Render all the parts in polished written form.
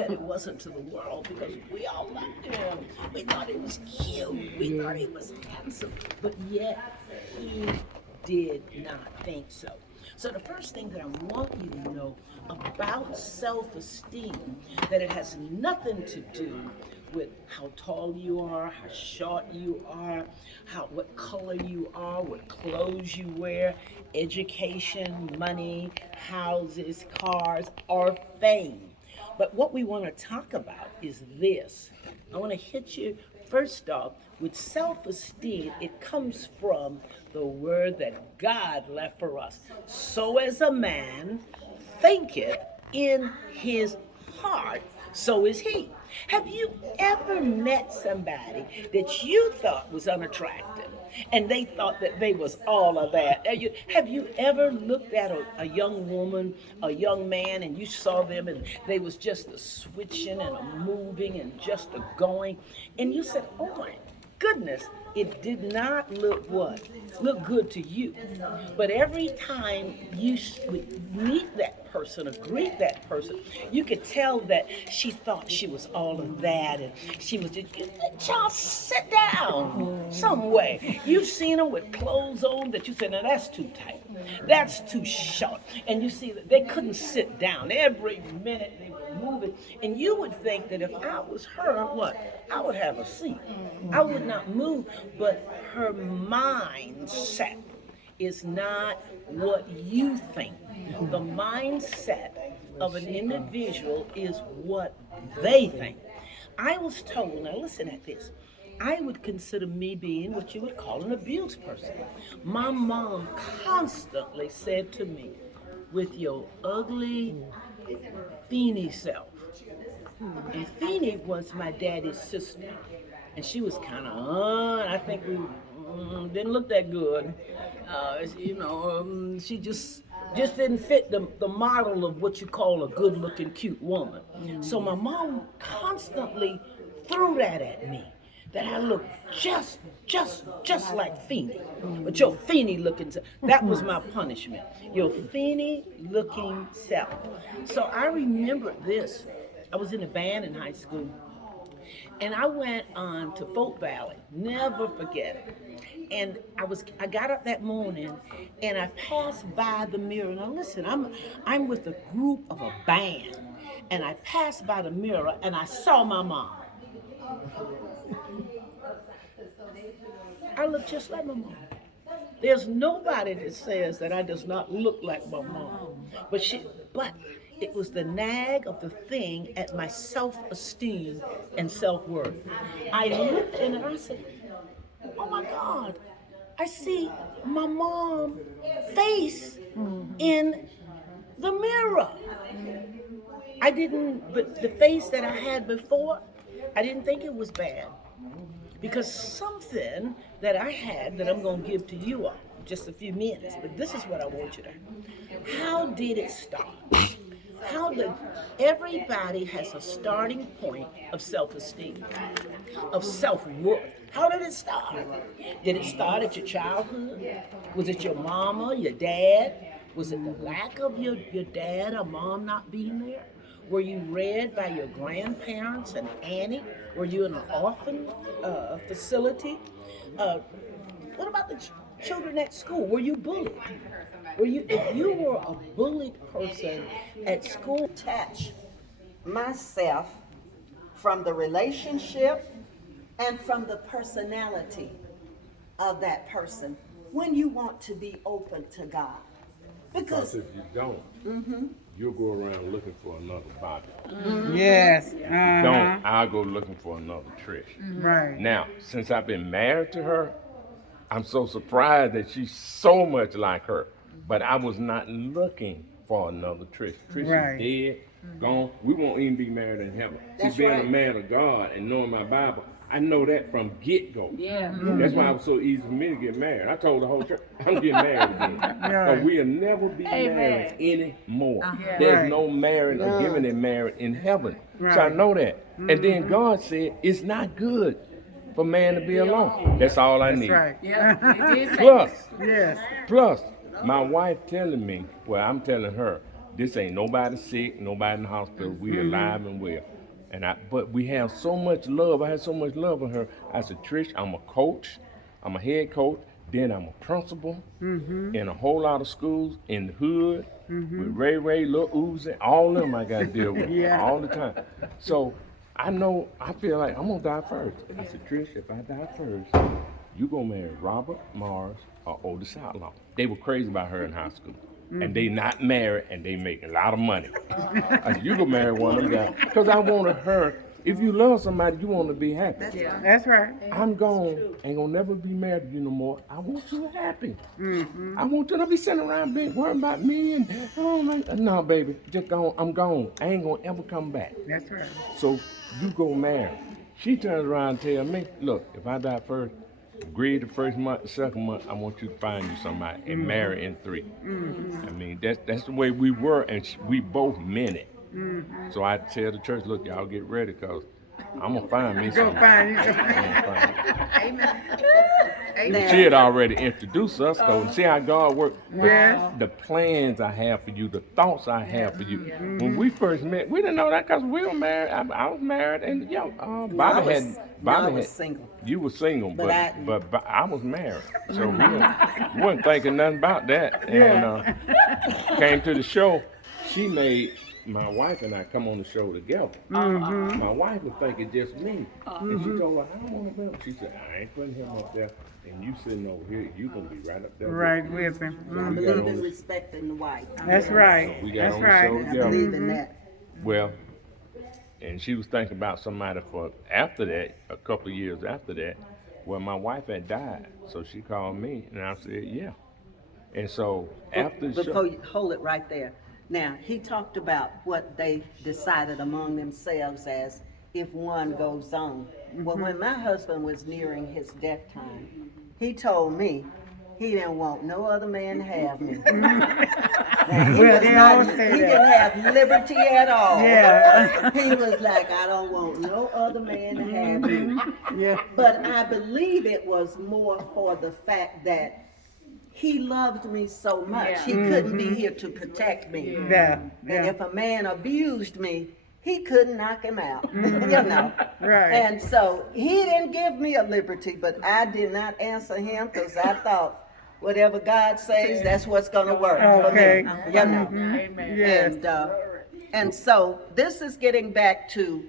that it wasn't to the world because we all loved him. We thought he was cute. We thought he was handsome. But yet, he did not think so. So the first thing that I want you to know about self-esteem, that it has nothing to do with how tall you are, how short you are, what color you are, what clothes you wear, education, money, houses, cars, or fame. But what we want to talk about is this. I want to hit you first off with self-esteem. It comes from the word that God left for us. So as a man thinketh in his heart, so is he. Have you ever met somebody that you thought was unattractive and they thought that they was all of that? Have you ever looked at a young woman, a young man, and you saw them and they was just a switching and a moving and just a going, and you said, oh my goodness, it did not look what? Look good to you. But every time you would meet that person or greet that person, you could tell that she thought she was all of that, and she was just, y'all sit down some way. You've seen them with clothes on that you said, now that's too tight. That's too short. And you see that they couldn't sit down. Every minute they were moving. And you would think that if I was her, what? I would have a seat. I would not move. But her mindset is not what you think. The mindset of an individual is what they think. I was told, now listen at this, I would consider me being what you would call an abused person. My mom constantly said to me, with your ugly, Feeny self. And Feeny was my daddy's sister. And she was kind of, I think we didn't look that good. She just didn't fit the model of what you call a good-looking, cute woman. So my mom constantly threw that at me, that I looked just like Feeny. But your Feeny looking self, that was my punishment. Your Feeny looking self. So I remember this. I was in a band in high school, and I went on to Folk Valley, never forget it. And I got up that morning and I passed by the mirror. Now listen, I'm with a group of a band, and I passed by the mirror and I saw my mom. I look just like my mom. There's nobody that says that I does not look like my mom. But it was the nag of the thing at my self-esteem and self-worth. I looked in and I said, oh my God, I see my mom's face in the mirror. But the face that I had before, I didn't think it was bad. Because something that I had that I'm going to give to you all in just a few minutes, but this is what I want you to know. How did it start? Everybody has a starting point of self-esteem, of self-worth. How did it start? Did it start at your childhood? Was it your mama, your dad? Was it the lack of your dad or mom not being there? Were you reared by your grandparents and auntie? Were you in an orphan facility? What about the children at school? Were you bullied? If you were a bullied person at school? Detach myself from the relationship and from the personality of that person when you want to be open to God. Because if you don't, you'll go around looking for another Bobby. Yes. If you don't, I'll go looking for another Trish. Right. Now, since I've been married to her, I'm so surprised that she's so much like her. But I was not looking for another Trish. Trish Right. is dead, gone. We won't even be married in heaven. That's See, being right. a man of God and knowing my Bible, I know that from get-go. Yeah. That's why it was so easy for me to get married. I told the whole church, I'm getting married again. Right. But we'll never be married anymore. There's Right. no marrying or giving it married in heaven. So I Right. know that. And then God said, it's not good for man to be alone. That's all I That's need. right. Plus, Yes. plus, my wife telling me, well, I'm telling her This ain't nobody sick, nobody in the hospital. We alive and well. But we have so much love. I had so much love for her. I said, Trish, I'm a coach. I'm a head coach. Then I'm a principal in a whole lot of schools in the hood with Ray, Lil Uzi, all of them I got to deal with all the time. So I feel like I'm going to die first. I said, Trish, if I die first, you going to marry Robert Mars or Otis Outlaw. They were crazy about her in high school. And they not married and they make a lot of money. I said, you go marry one of them guys. Because I wanted her, if you love somebody, you want to be happy. That's right. I'm gone, ain't gonna never be married to you no more. I want you happy. I want you to be sitting around worrying about me and, oh my, no baby, just gone, I'm gone. I ain't gonna ever come back. That's right. So you go marry. She turns around and tells me, look, if I die first, agree the first month, the second month, I want you to find you somebody and marry in 3. I mean, that's the way we were, and we both meant it. So I tell the church, look, y'all get ready, because I'm going to find me Go somebody. find you. I'm gonna find me. Now, She had already introduced us, though, and see how God works. Yes. The plans I have for you, the thoughts I have for you. When we first met, we didn't know that because we were married. I was married, and Bobby I was had single. You were single, But I- but I was married, so we wasn't thinking nothing about that. And came to the show. She made my wife and I come on the show together. My wife was thinking just me, and she told her, I don't want to be up. She said, I ain't putting him up there, and you sitting over here, you gonna be right up there. with Right him." with him. I We believe got in on- respecting the wife. That's right. So we got That's on the right. show I together. believe in that. Well, and she was thinking about somebody for after that, a couple of years after that. Well, my wife had died, so she called me, and I said, yeah. And so after the Before show, you hold it right there. Now, he talked about what they decided among themselves as if one goes on. Well, when my husband was nearing his death time, he told me he didn't want no other man to have me. Now, he, Well, was they not, all he say didn't that. have liberty at all. Yeah. He was like, I don't want no other man to have me. Yeah. But I believe it was more for the fact that he loved me so much. He couldn't be here to protect me. Yeah. And Yeah. if a man abused me, he couldn't knock him out. You know. Right. And so he didn't give me a liberty, but I did not answer him because I thought whatever God says, that's what's gonna work Okay. for me. You know. Yes. And so this is getting back to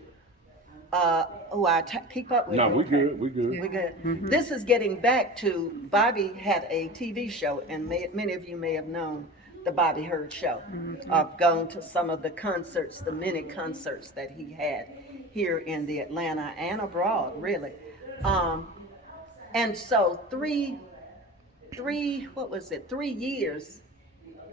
keep up with no, you. we good. We good. This is getting back to Bobby had a TV show, and many of you may have known the Bobby Hurd Show. I've gone to some of the concerts, the many concerts that he had here in the Atlanta and abroad, really. And so 3 years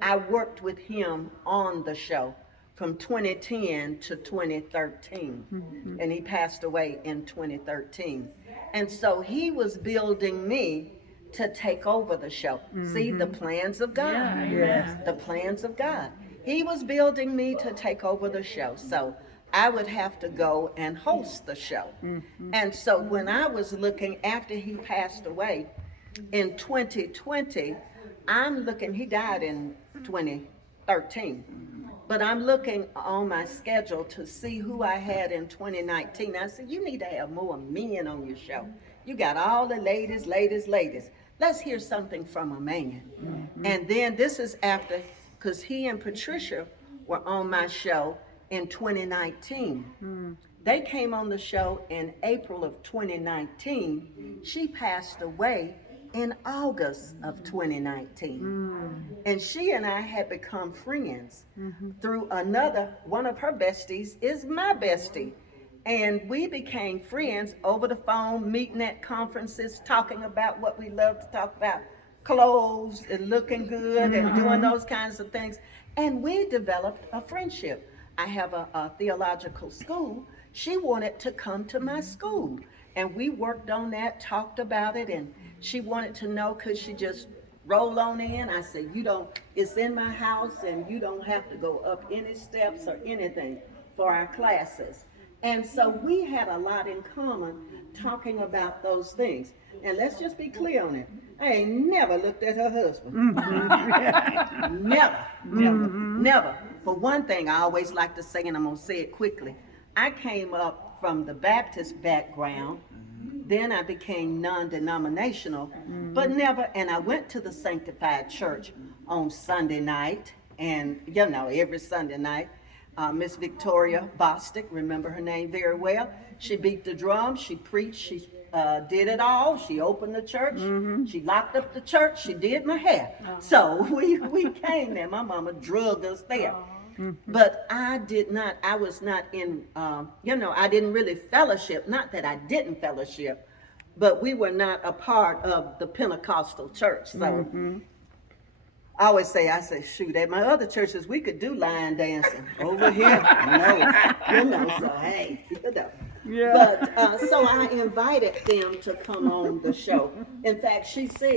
I worked with him on the show from 2010 to 2013. And he passed away in 2013. And so he was building me to take over the show. See, the plans of God. Yes. The plans of God. He was building me to take over the show. So I would have to go and host the show. And so when I was looking after he passed away in 2020, I'm looking, he died in 2013. But I'm looking on my schedule to see who I had in 2019. I said, you need to have more men on your show. You got all the ladies. Let's hear something from a man. And then this is after, because he and Patricia were on my show in 2019. They came on the show in April of 2019. She passed away in August of 2019. And she and I had become friends through one of her besties is my bestie. And we became friends over the phone, meeting at conferences, talking about what we love to talk about, clothes and looking good and doing those kinds of things. And we developed a friendship. I have a theological school. She wanted to come to my school. And we worked on that, talked about it, and she wanted to know, could she just roll on in? I said, it's in my house and you don't have to go up any steps or anything for our classes. And so we had a lot in common talking about those things. And let's just be clear on it. I ain't never looked at her husband. Never. For one thing, I always like to say, and I'm gonna say it quickly, I came up from the Baptist background, then I became non-denominational, but never, and I went to the Sanctified Church on Sunday night, and every Sunday night, Miss Victoria Bostic, remember her name very well. She beat the drums, she preached, she did it all. She opened the church, she locked up the church, she did my hair. So we came there. My mama drugged us there. But I was not in, I didn't really fellowship. Not that I didn't fellowship, but we were not a part of the Pentecostal church. So I always say, shoot, at my other churches, we could do line dancing. Over here, no. So hey, Yeah. But so I invited them to come on the show. In fact, she said,